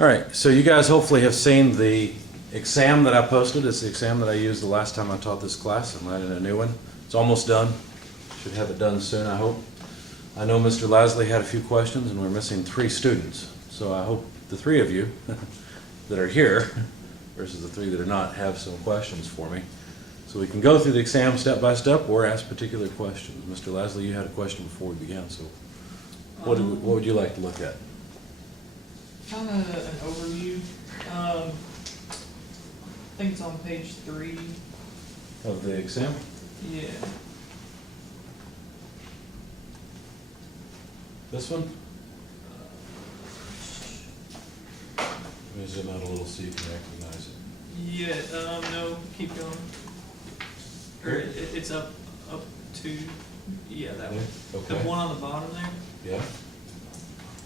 All right, so you guys hopefully have seen the exam that I posted. It's the exam that I used the last time I taught this class. I'm writing a new one. It's almost done. Should have it done soon, I hope. I know Mr. Lasley had a few questions, and we're missing 3 students. So I hope the 3 of you that are here versus the 3 that are not have some questions for me. So we can go through the exam step by step or ask particular questions. Mr. Lasley, you had a question before we began, so what would you like to look at? Kind of an overview. I think it's on page 3. Of the exam? Yeah. This one? Let me zoom out a little so you can recognize it. Yeah, no, keep going. Or it's up to, yeah, that one. Okay. The one on the bottom there. Yeah.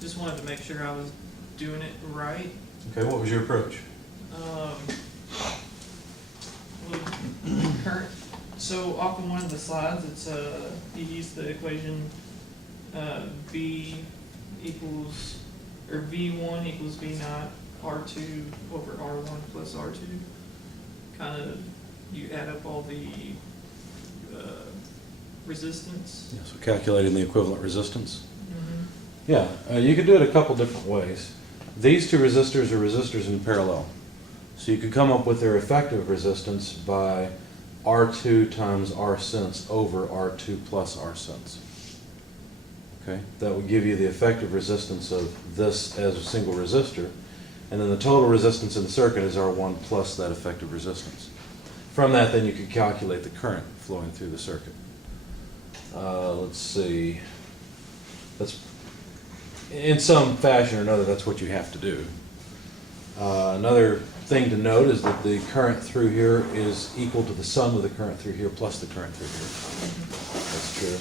Just wanted to make sure I was doing it right. Okay, what was your approach? Well, current. So off of one of the slides, it's you use the equation V equals, or V1 equals V naught R2 over R1 plus R2. Kind of, you add up all the resistance. Yeah, so calculating the equivalent resistance. Mm-hmm. Yeah, you could do it a couple different ways. These 2 resistors are resistors in parallel. So you could come up with their effective resistance by R2 times R cents over R2 plus R cents. Okay, that would give you the effective resistance of this as a single resistor, and then the total resistance in the circuit is R1 plus that effective resistance. From that, then you could calculate the current flowing through the circuit. Let's see. That's, in some fashion or another, that's what you have to do. Another thing to note is that the current through here is equal to the sum of the current through here plus the current through here. That's true.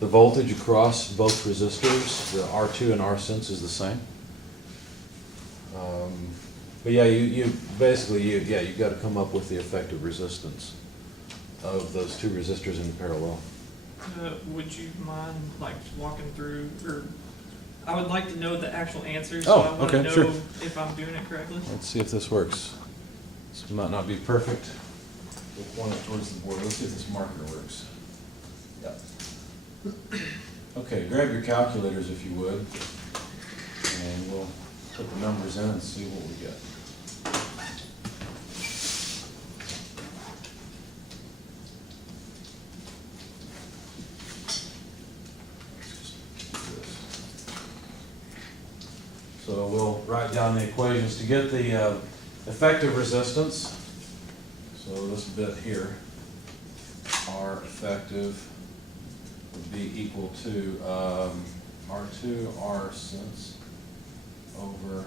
The voltage across both resistors, the R2 and R sense, is the same. But yeah, you basically you've got to come up with the effective resistance of those 2 resistors in parallel. Would you mind like walking through, or I would like to know the actual answers, so I want to know if I'm doing it correctly. Let's see if this works. This might not be perfect. We'll point it towards the board. Let's see if this marker works. Yeah. Okay, grab your calculators if you would, and we'll put the numbers in and see what we get. So we'll write down the equations to get the effective resistance. So this bit here, R effective would be equal to R2 R cents over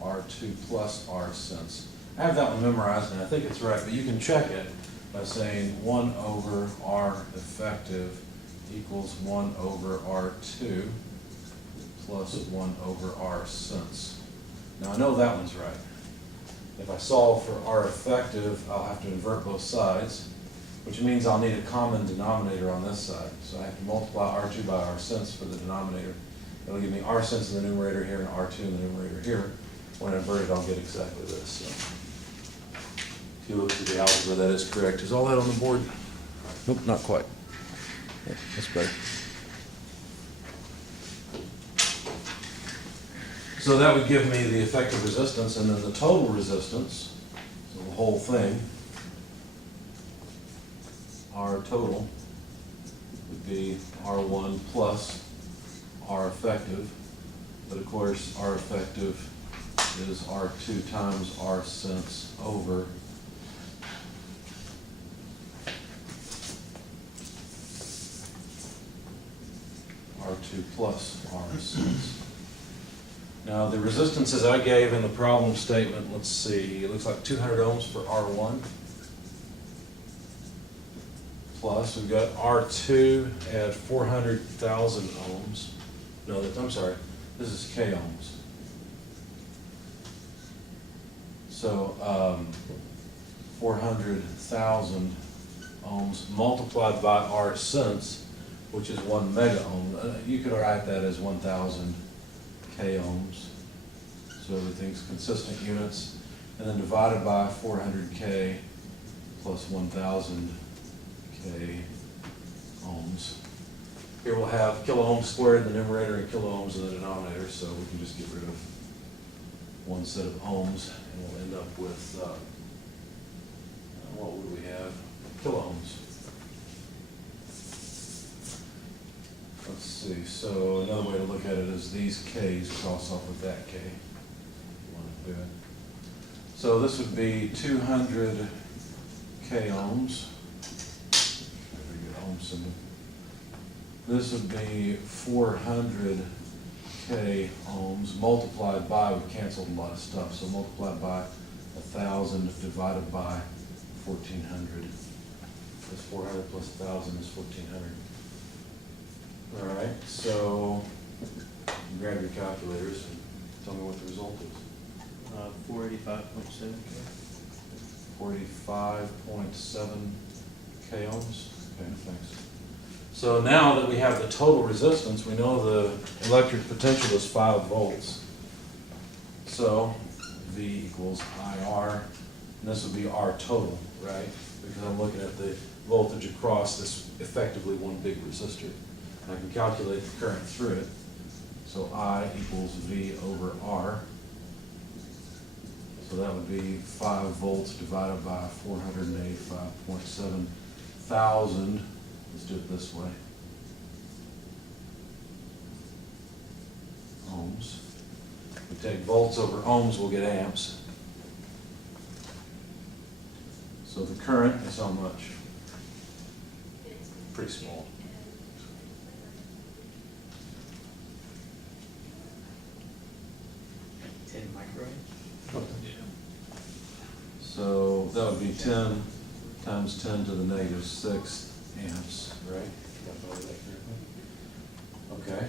R2 plus R cents. I have that one memorized and I think it's right, but you can check it by saying 1 over R effective equals 1 over R2 plus 1 over R cents. Now I know that one's right. If I solve for R effective, I'll have to invert both sides, which means I'll need a common denominator on this side. So I have to multiply R2 by R cents for the denominator. It'll give me R cents in the numerator here and R2 in the numerator here. When I invert it, I'll get exactly this. So if you look at the algebra, that is correct. Is all that on the board? Nope, not quite. Yeah, that's better. So that would give me the effective resistance, and then the total resistance, so the whole thing, R total, would be R1 plus R effective. But of course, R effective is R2 times R cents over R2 plus R cents. Now the resistances I gave in the problem statement, let's see, it looks like 200 ohms for R1. Plus, we've got R2 at 400,000 ohms. No, I'm sorry, this is K ohms. So 400,000 ohms multiplied by R cents, which is 1 mega ohm. You could write that as 1,000 K ohms so everything's consistent units, and then divided by 400K plus 1000K ohms. Here we'll have kiloohms squared in the numerator and kiloohms in the denominator, so we can just get rid of one set of ohms, and we'll end up with, what would we have? Kiloohms. Let's see, so another way to look at it is these K's cross off with that K. If you want to do it. So this would be 200 K ohms. Very good ohm symbol. This would be 400 K ohms multiplied by, we canceled a lot of stuff, so multiplied by 1,000 divided by 1,400. This 400 plus 1,000 is 1,400. All right, so grab your calculators and tell me what the result is. 485.7 K. 45.7 K ohms. Okay, thanks. So now that we have the total resistance, we know the electric potential is 5 volts. So V equals IR, and this would be R total, right? Because I'm looking at the voltage across this effectively one big resistor. And I can calculate the current through it. So I equals V over R. So that would be 5 volts divided by 485.7 thousand. Let's do it this way. Ohms. If we take volts over ohms, we'll get amps. So the current is how much? Pretty small. 10 microamps. So that would be 10 times 10 to the negative 6 amps, right? Okay.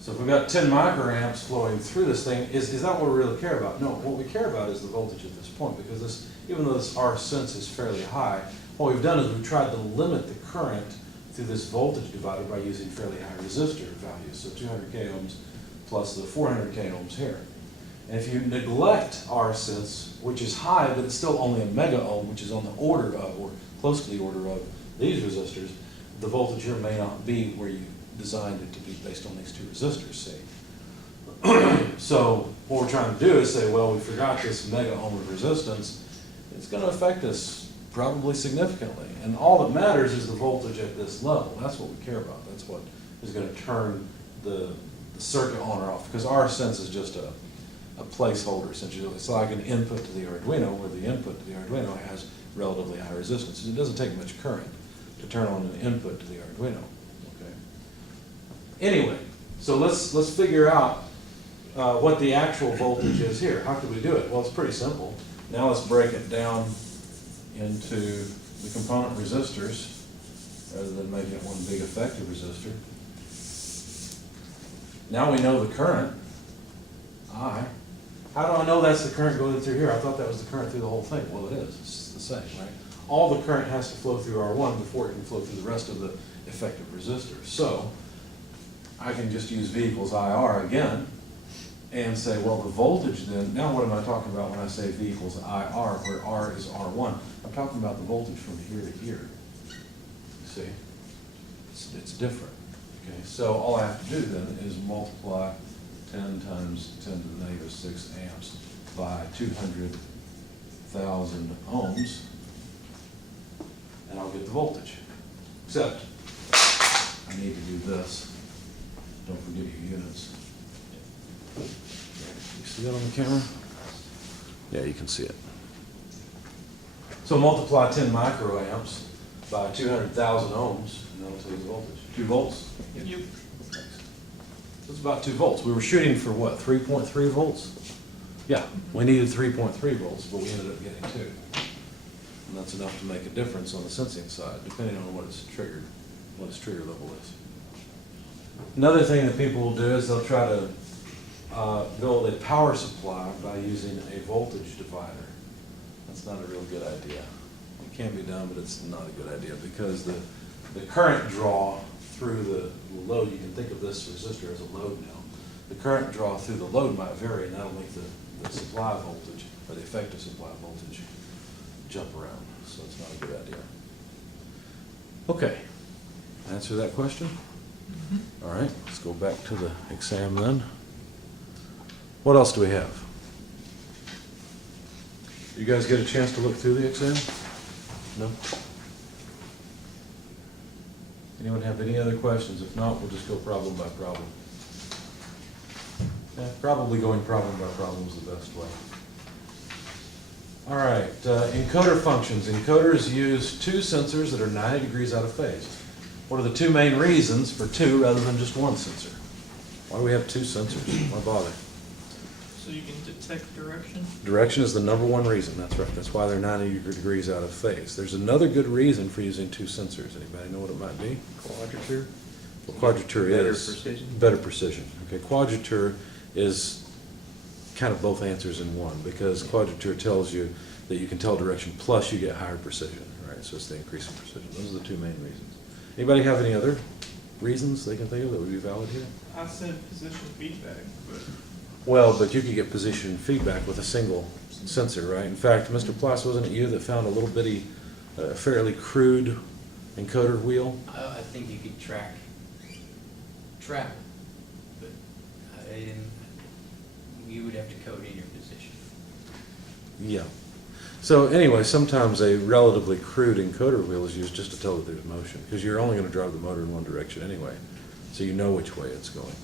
So if we've got 10 microamps flowing through this thing, is that what we really care about? No, what we care about is the voltage at this point, because this, even though this R sense is fairly high, what we've done is we've tried to limit the current through this voltage divider by using fairly high resistor values, so 200 K ohms plus the 400 K ohms here. And if you neglect R sense, which is high, but it's still only a mega ohm, which is on the order of, or close to the order of, these resistors, the voltage here may not be where you designed it to be based on these two resistors, see. So what we're trying to do is say, well, we forgot this mega ohm of resistance. It's going to affect us probably significantly. And all that matters is the voltage at this level. That's what we care about. That's what is going to turn the circuit on or off. Because our sense is just a placeholder, essentially. It's like an input to the Arduino, where the input to the Arduino has relatively high resistance. It doesn't take much current to turn on an input to the Arduino. Okay. Anyway, so let's figure out what the actual voltage is here. How could we do it? Well, it's pretty simple. Now let's break it down into the component resistors rather than making it one big effective resistor. Now we know the current, I. How do I know that's the current going through here? I thought that was the current through the whole thing. Well, it is. It's the same, right? All the current has to flow through R1 before it can flow through the rest of the effective resistors. So I can just use V equals IR again and say, well, the voltage then, now what am I talking about when I say V equals IR, where R is R1? I'm talking about the voltage from here to here. See? It's different. Okay, so all I have to do then is multiply 10 times 10 to the negative 6 amps by 200,000 ohms, and I'll get the voltage. Except, I need to do this. Don't forget your units. You see that on the camera? Yeah, you can see it. So multiply 10 microamps by 200,000 ohms, and that'll tell you the voltage. 2 volts? Yep. So it's about 2 volts. We were shooting for what, 3.3 volts? Yeah, we needed 3.3 volts, but we ended up getting 2. And that's enough to make a difference on the sensing side, depending on what its trigger level is. Another thing that people will do is they'll try to build a power supply by using a voltage divider. That's not a real good idea. It can be done, but it's not a good idea because the current draw through the load, you can think of this resistor as a load now. the current draw through the load might vary, and that'll make the supply voltage, or the effective supply voltage, jump around, so it's not a good idea. Okay, answer that question? All right, let's go back to the exam then. What else do we have? You guys get a chance to look through the exam? No? Anyone have any other questions? If not, we'll just go problem by problem. Yeah, probably going problem by problem is the best way. All right, encoder functions. Encoders use two sensors that are 90 degrees out of phase. What are the two main reasons for two rather than just one sensor? Why do we have two sensors? Why bother? So you can detect direction? Direction is the number one reason, that's right. That's why they're 90 degrees out of phase. There's another good reason for using two sensors. Anybody know what it might be? Quadrature? Well, quadrature Better is precision? better precision. Okay, quadrature is kind of both answers in one, because quadrature tells you that you can tell direction plus you get higher precision, right? So it's the increase in precision. Those are the two main reasons. Anybody have any other reasons they can think of that would be valid here? I said position feedback, but Well, but you could get position feedback with a single sensor, right? In fact, Mr. Plas, wasn't it you that found a little bitty, fairly crude encoder wheel? I think you could track travel, but I didn't, you would have to code in your position. Yeah. So anyway, sometimes a relatively crude encoder wheel is used just to tell that there's motion, because you're only going to drive the motor in one direction anyway, so you know which way it's going.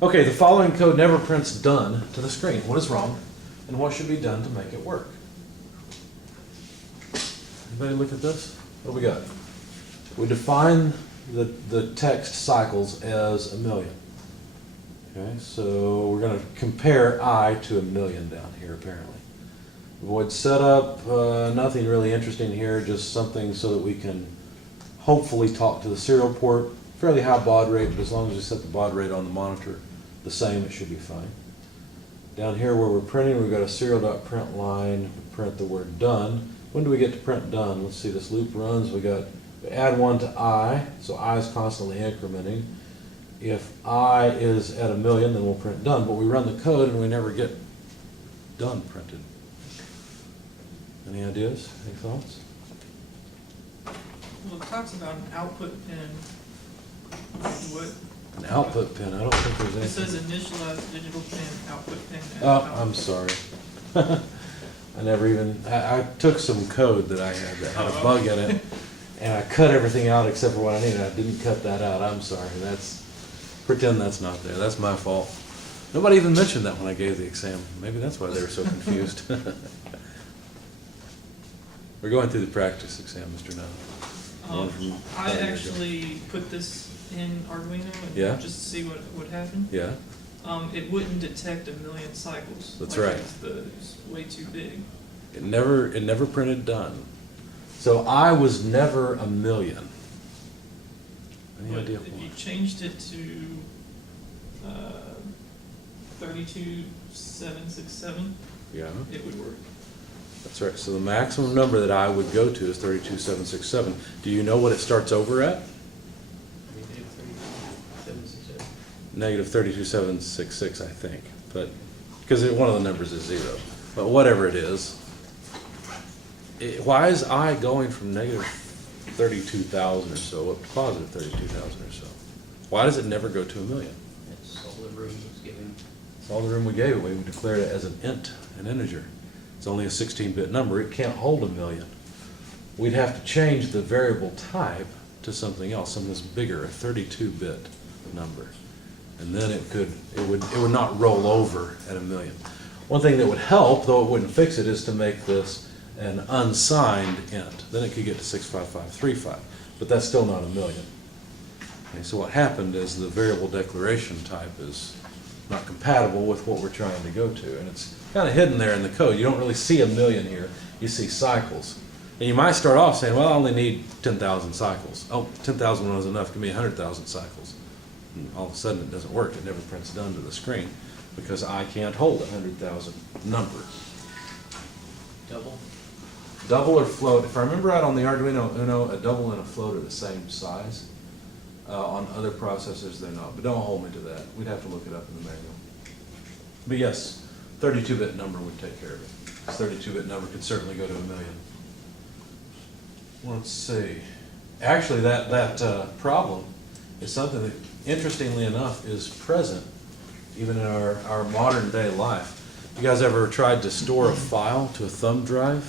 Okay, the following code never prints done to the screen. What is wrong, and what should be done to make it work? Anybody look at this? What do we got? We define the text cycles as 1,000,000. Okay, so we're going to compare I to 1,000,000 down here apparently. Void setup, nothing really interesting here, just something so that we can hopefully talk to the serial port. Fairly high baud rate, but as long as we set the baud rate on the monitor the same, it should be fine. Down here where we're printing, we've got a serial.print line, print the word done. When do we get to print done? Let's see, this loop runs, we add 1 to I, so I is constantly incrementing. If I is at 1,000,000, then we'll print done, but we run the code and we never get done printed. Any ideas? Any thoughts? well, it talks about an output pin. What, An output pin, I don't think there's it anything. says initialize digital pin, output pin. and Oh, output. I'm sorry. I never even, I took some code that I had that had a bug in it, and I cut everything out except for what I needed. I didn't cut that out, I'm sorry. Pretend that's not there, that's my fault. Nobody even mentioned that when I gave the exam. Maybe that's why they were so confused. We're going through the practice exam, Mr. Nutt. I actually put this in Arduino Yeah? and just to see what would happen. Yeah? It wouldn't detect 1,000,000 cycles. That's Like, right. It's way too big. It never printed done. So I was never 1,000,000. Any But idea if why? you changed it to 32,767, Yeah, it would work. that's right. So the maximum number that I would go to is 32,767. Do you know what it starts over at? Negative 32,766, I think. But because one of the numbers is 0. But whatever it is, why is I going from negative 32,000 or so up to positive 32,000 or so? Why does it never go to 1,000,000? That's all the room was given. It's all the room we gave it. We declared it as an int, an integer. It's only a 16-bit number. It can't hold 1,000,000. We'd have to change the variable type to something else, something that's bigger, a 32-bit number. And then it would not roll over at 1,000,000. One thing that would help, though it wouldn't fix it, is to make this an unsigned int. Then it could get to 65535, but that's still not 1,000,000. Okay, so what happened is the variable declaration type is not compatible with what we're trying to go to, and it's kind of hidden there in the code. You don't really see 1,000,000 here, you see cycles. And you might start off saying, well, I only need 10,000 cycles. Oh, 10,000 was enough, give me 100,000 cycles. And all of a sudden it doesn't work, it never prints done to the screen, because I can't hold 100,000 number. Double? Double or float, if I remember right on the Arduino Uno, a double and a float are the same size. On other processors, they're not, but don't hold me to that. We'd have to look it up in the manual. But yes, 32-bit number would take care of it. This 32-bit number could certainly go to 1 million. Let's see. Actually, that problem is something that, interestingly enough, is present even in our modern day life. You guys ever tried to store a file to a thumb drive?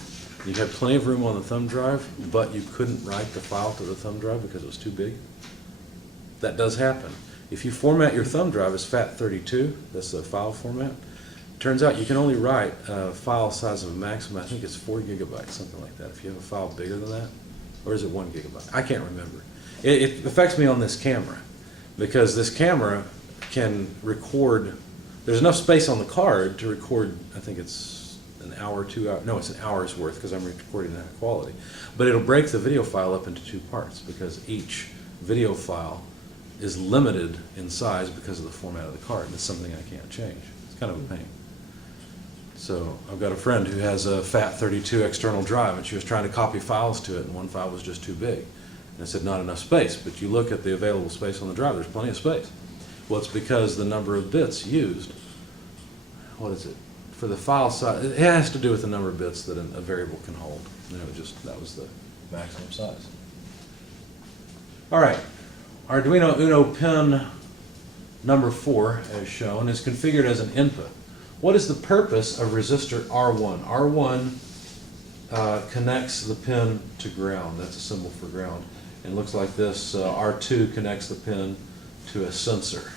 You had plenty of room on the thumb drive, but you couldn't write the file to the thumb drive because it was too big? That does happen. If you format your thumb drive as FAT32, that's the file format, turns out you can only write a file size of a maximum, I think it's 4 gigabytes, something like that. If you have a file bigger than that, or is it 1 gigabyte? I can't remember. It affects me on this camera, because this camera can record, there's enough space on the card to record, I think it's an hour, 2 hours, no, it's an hour's worth because I'm recording that quality. But it'll break the video file up into 2 parts because each video file is limited in size because of the format of the card, and it's something I can't change. It's kind of a pain. So I've got a friend who has a FAT32 external drive, and she was trying to copy files to it, and one file was just too big. And I said, not enough space, but you look at the available space on the drive, there's plenty of space. Well, it's because the number of bits used, what is it, for the file size, it has to do with the number of bits that a variable can hold. You know, that was the maximum size. All right, Arduino Uno pin number 4, as shown, is configured as an input. What is the purpose of resistor R1? R1 connects the pin to ground. That's a symbol for ground. And it looks like this. R2 connects the pin to a sensor.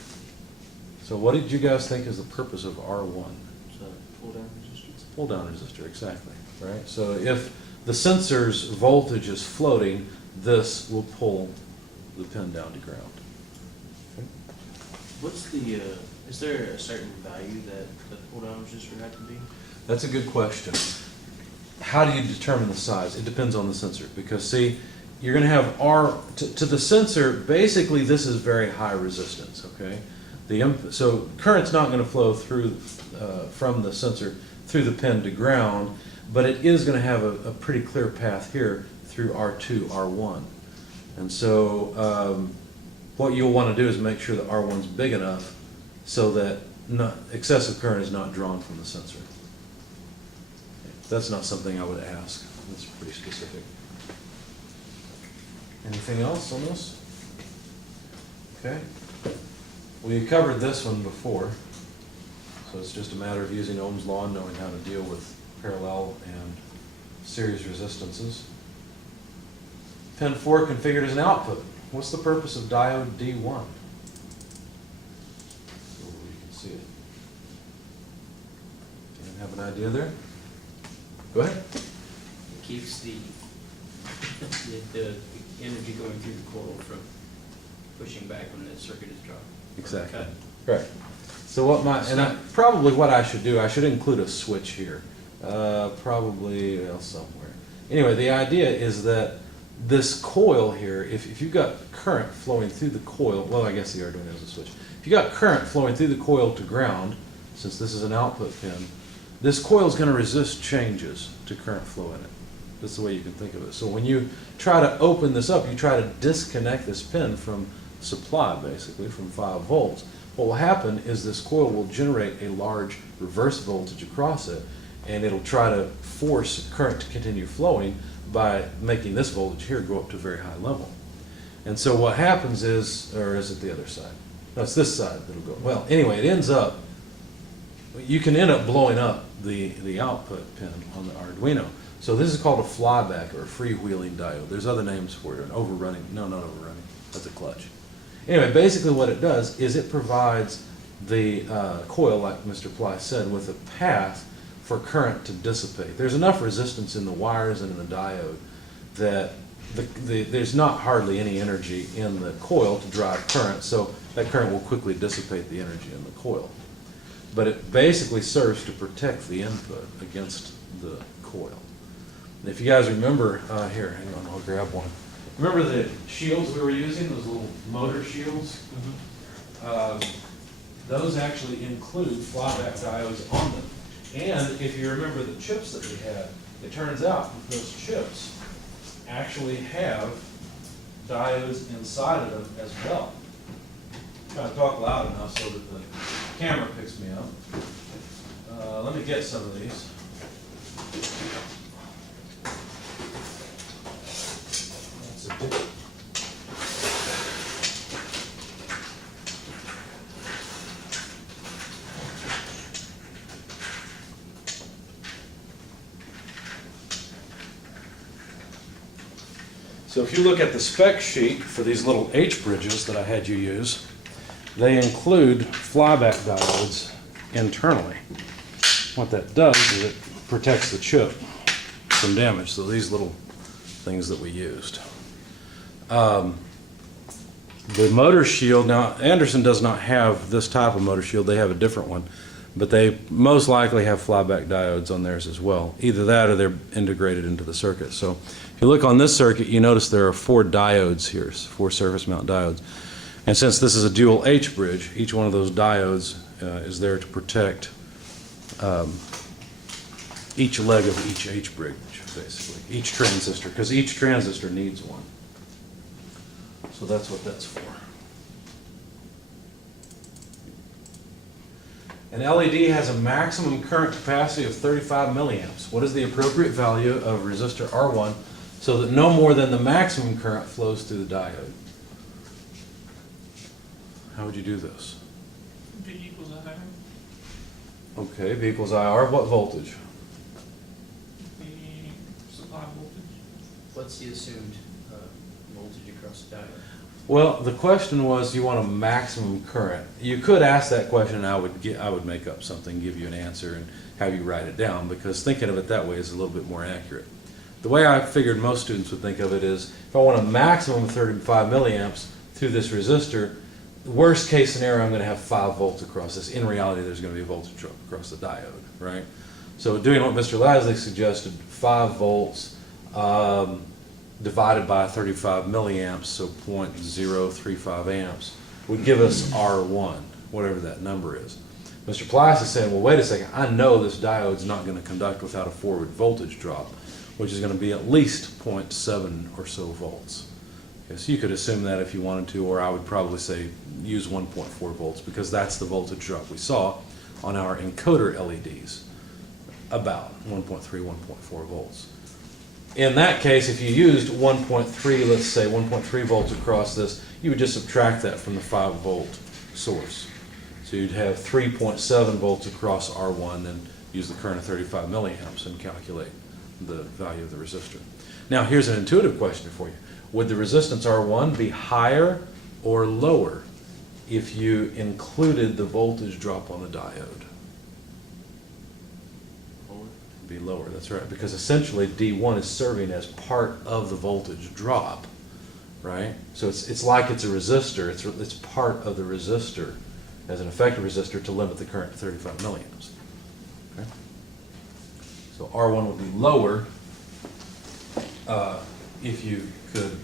So what did you guys think is the purpose of R1? It's a pull-down resistor. It's a pull-down resistor, exactly. Right. So if the sensor's voltage is floating, this will pull the pin down to ground. Okay. What's the, is there a certain value that the pull-down resistor had to be? That's a good question. How do you determine the size? It depends on the sensor, because see, you're going to have to the sensor. Basically, this is very high resistance. Okay, so current's not going to flow through from the sensor through the pin to ground, but it is going to have a pretty clear path here through R2, R1, and so what you'll want to do is make sure that R1's big enough so that excessive current is not drawn from the sensor. That's not something I would ask. That's pretty specific. Anything else on this? Okay. We covered this one before, so it's just a matter of using Ohm's law and knowing how to deal with parallel and series resistances. Pin 4 configured as an output. What's the purpose of Diode D1? So you can see it. Anyone have an idea there? Go ahead. It keeps the energy going through the coil from pushing back when the circuit is dropped. Exactly. Cut. Right. So probably what I should do, I should include a switch here. Probably somewhere. Anyway, the idea is that this coil here, if you've got current flowing through the coil, well, I guess the Arduino has a switch. If you've got current flowing through the coil to ground, since this is an output pin, this coil is going to resist changes to current flow in it. That's the way you can think of it. So when you try to open this up, you try to disconnect this pin from supply, basically, from 5 volts. What will happen is this coil will generate a large reverse voltage across it, and it'll try to force current to continue flowing by making this voltage here go up to a very high level. And so what happens is, or is it the other side? No, it's this side that'll go. Well, anyway, it ends up, you can end up blowing up the output pin on the Arduino. So this is called a flyback or a freewheeling diode. There's other names for it. An overrunning, no, not overrunning. That's a clutch. Anyway, basically what it does is it provides the coil, like Mr. Ply said, with a path for current to dissipate. There's enough resistance in the wires and in the diode that there's not hardly any energy in the coil to drive current, so that current will quickly dissipate the energy in the coil. But it basically serves to protect the input against the coil. And if you guys remember, here, hang on, I'll grab one. Remember the shields we were using, those little motor shields? Those actually include flyback diodes on them. And if you remember the chips that we had, it turns out that those chips actually have diodes inside of them as well. Trying to talk loud enough so that the camera picks me up. Let me get some of these. That's a bit. So if you look at the spec sheet for these little H bridges that I had you use, they include flyback diodes internally. What that does is it protects the chip from damage. So these little things that we used. The motor shield, now Anderson does not have this type of motor shield, they have a different one, but they most likely have flyback diodes on theirs as well. Either that or they're integrated into the circuit. So if you look on this circuit, you notice there are 4 diodes here, 4 surface mount diodes. And since this is a dual H bridge, each one of those diodes is there to protect each leg of each H bridge, basically, each transistor, because each transistor needs one. So that's what that's for. An LED has a maximum current capacity of 35 milliamps. What is the appropriate value of resistor R1 so that no more than the maximum current flows through the diode? How would you do this? V equals IR. Okay, V equals IR. What voltage? The supply voltage. What's the assumed voltage across the diode? Well, the question was, you want a maximum current. You could ask that question, and I would make up something, give you an answer, and have you write it down, because thinking of it that way is a little bit more accurate. The way I figured most students would think of it is, if I want a maximum of 35 milliamps through this resistor, worst case scenario, I'm going to have 5 volts across this. In reality, there's going to be a voltage drop across the diode, right? So doing what Mr. Lasley suggested, 5 volts divided by 35 milliamps, so 0.035 amps, would give us R1, whatever that number is. Mr. Plies is saying, well, wait a second, I know this diode's not going to conduct without a forward voltage drop, which is going to be at least 0.7 or so volts. Okay, so you could assume that if you wanted to, or I would probably say use 1.4 volts, because that's the voltage drop we saw on our encoder LEDs, about 1.3, 1.4 volts. In that case, if you used 1.3, let's say 1.3 volts across this, you would just subtract that from the 5 volt source. So you'd have 3.7 volts across R1 and use the current of 35 milliamps and calculate the value of the resistor. Now here's an intuitive question for you. Would the resistance R1 be higher or lower if you included the voltage drop on the diode? Be lower, that's right, because essentially D1 is serving as part of the voltage drop, right? So it's like it's a resistor, it's part of the resistor as an effective resistor to limit the current to 35 milliamps. Okay? So R1 would be lower if you could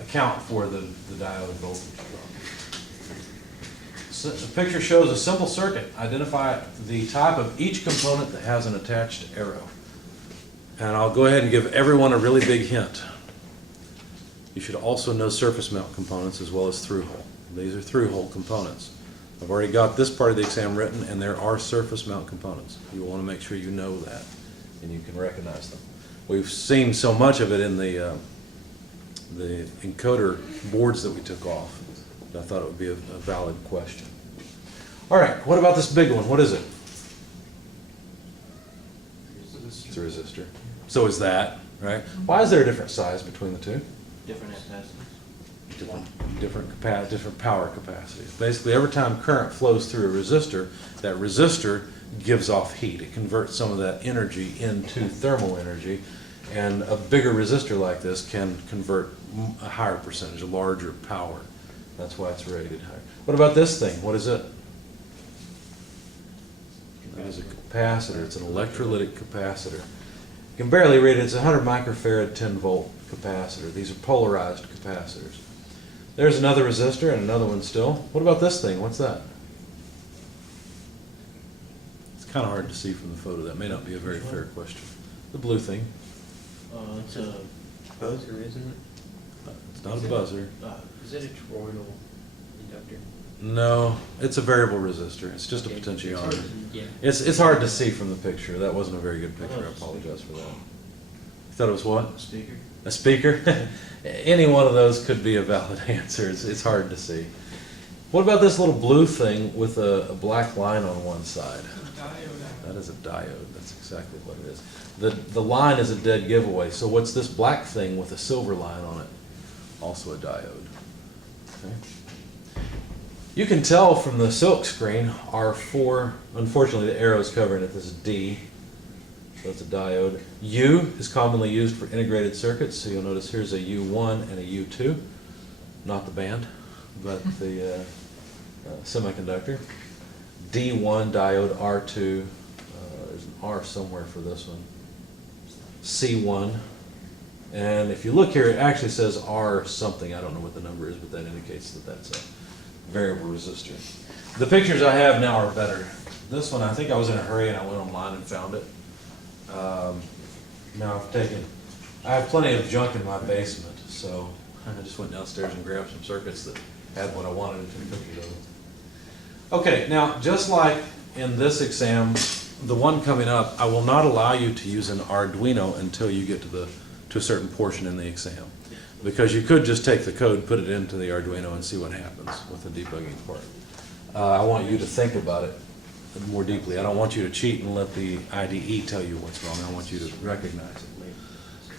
account for the diode voltage drop. So the picture shows a simple circuit. Identify the type of each component that has an attached arrow. And I'll go ahead and give everyone a really big hint. You should also know surface mount components as well as through-hole. These are through-hole components. I've already got this part of the exam written, and there are surface mount components. You want to make sure you know that and you can recognize them. We've seen so much of it in the encoder boards that we took off. I thought it would be a valid question. All right, what about this big one? What is it? It's a resistor. So is that, right? Why is there a different size between the two? Different capacitors. Different power capacities. Basically, every time current flows through a resistor, that resistor gives off heat. It converts some of that energy into thermal energy, and a bigger resistor like this can convert a higher percentage, a larger power. That's why it's rated higher. What about this thing? What is it? It is a capacitor. It's an electrolytic capacitor. You can barely read it. It's a 100 microfarad 10 volt capacitor. These are polarized capacitors. There's another resistor and another one still. What about this thing? What's that? It's kind of hard to see from the photo. That may not be a very fair question. The blue thing. It's a Capacitor, isn't it? It's not a buzzer. Is it a toroidal inductor? No, it's a variable resistor. It's just a Okay. potentiometer. Yeah. It's hard to see from the picture. That wasn't a very good picture. I apologize for that. You thought it was what? A speaker? A speaker? Any one of those could be a valid answer. It's hard to see. What about this little blue thing with a black line on one side? Diode. That is a diode. That's exactly what it is. The line is a dead giveaway. So what's this black thing with a silver line on it? Also a diode. Okay. You can tell from the silk screen our four, unfortunately the arrow's covering it, this is D, so that's a diode. U is commonly used for integrated circuits, so you'll notice here's a U1 and a U2, not the band, but the semiconductor. D1 diode, R2, there's an R somewhere for this one. C1, and if you look here it actually says R something, I don't know what the number is, but that indicates that that's a variable resistor. The pictures I have now are better. This one, I think I was in a hurry and I went online and found it. Now I have plenty of junk in my basement, so I just went downstairs and grabbed some circuits that had what I wanted and took pictures of it. Okay, now just like in this exam, the one coming up, I will not allow you to use an Arduino until you get to a certain portion in the exam. Because you could just take the code, put it into the Arduino and see what happens with the debugging part. I want you to think about it more deeply. I don't want you to cheat and let the IDE tell you what's wrong. I want you to recognize it.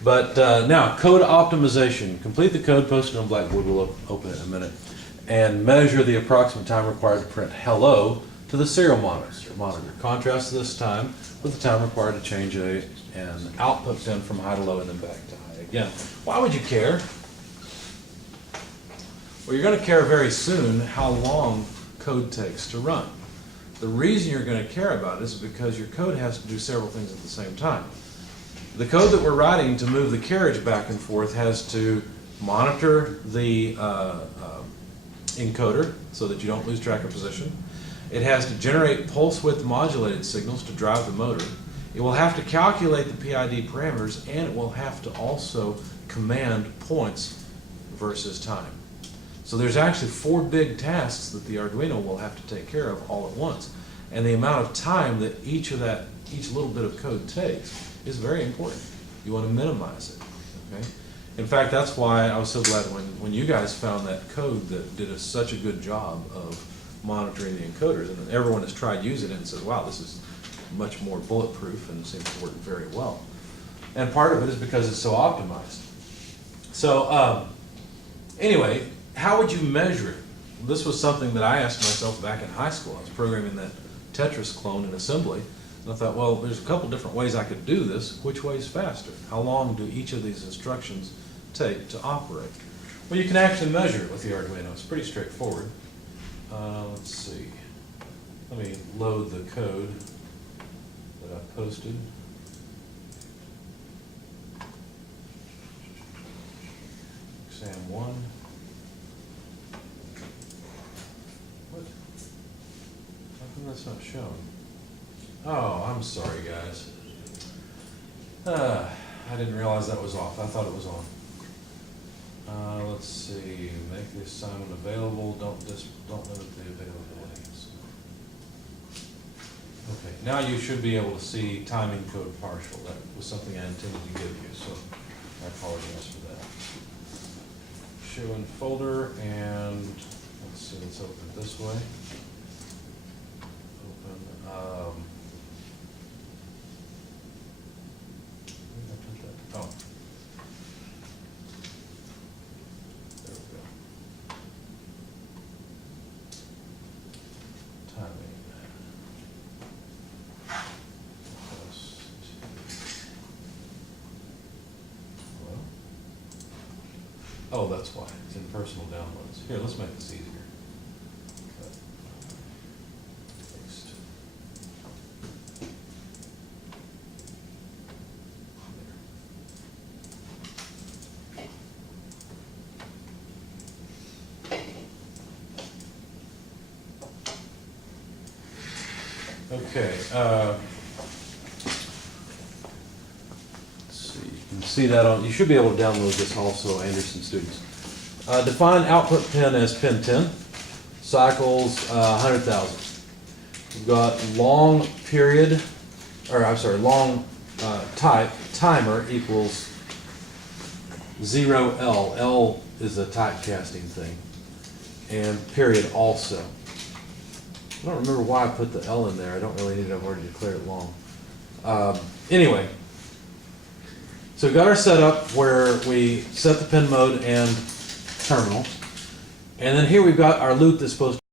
But now, code optimization. Complete the code posted on Blackboard. We'll open it in a minute. And measure the approximate time required to print hello to the serial monitor. Contrast this time with the time required to change an output pin from high to low and then back to high again. Why would you care? Well, you're going to care very soon how long code takes to run. The reason you're going to care about it is because your code has to do several things at the same time. The code that we're writing to move the carriage back and forth has to monitor the encoder so that you don't lose track of position. It has to generate pulse width modulated signals to drive the motor. It will have to calculate the PID parameters, and it will have to also command points versus time. So there's actually 4 big tasks that the Arduino will have to take care of all at once. And the amount of time that each little bit of code takes is very important. You want to minimize it. Okay? In fact, that's why I was so glad when you guys found that code that did such a good job of monitoring the encoders, and everyone has tried using it and says, wow, this is much more bulletproof and seems to work very well. And part of it is because it's so optimized. So anyway, how would you measure it? This was something that I asked myself back in high school. I was programming that Tetris clone in assembly, and I thought, well, there's a couple different ways I could do this. Which way is faster? How long do each of these instructions take to operate? Well, you can actually measure it with the Arduino. It's pretty straightforward. Let's see. Let me load the code that I posted. Exam 1. What? How come that's not shown? Oh, I'm sorry, guys. I didn't realize that was off. I thought it was on. Let's see. Make the assignment available. Don't limit the availability. So. Okay. Now you should be able to see timing code partial. That was something I intended to give you, so I apologize for that. Show in folder, and let's see. Let's open it this way. Open. Oh. There we go. Timing. Hello? Oh, that's why. It's in personal downloads. Here, let's make this easier. Paste. Okay, let's see, you can see that on, you should be able to download this also, Anderson students. Define output pin as pin 10, cycles 100,000. We've got long period, or I'm sorry, long type, timer equals 0L. L is a typecasting thing. And period also. I don't remember why I put the L in there. I don't really need it. I've already declared it long. Anyway, so we've got our setup where we set the pin mode and terminal. And then here we've got our loop that's supposed to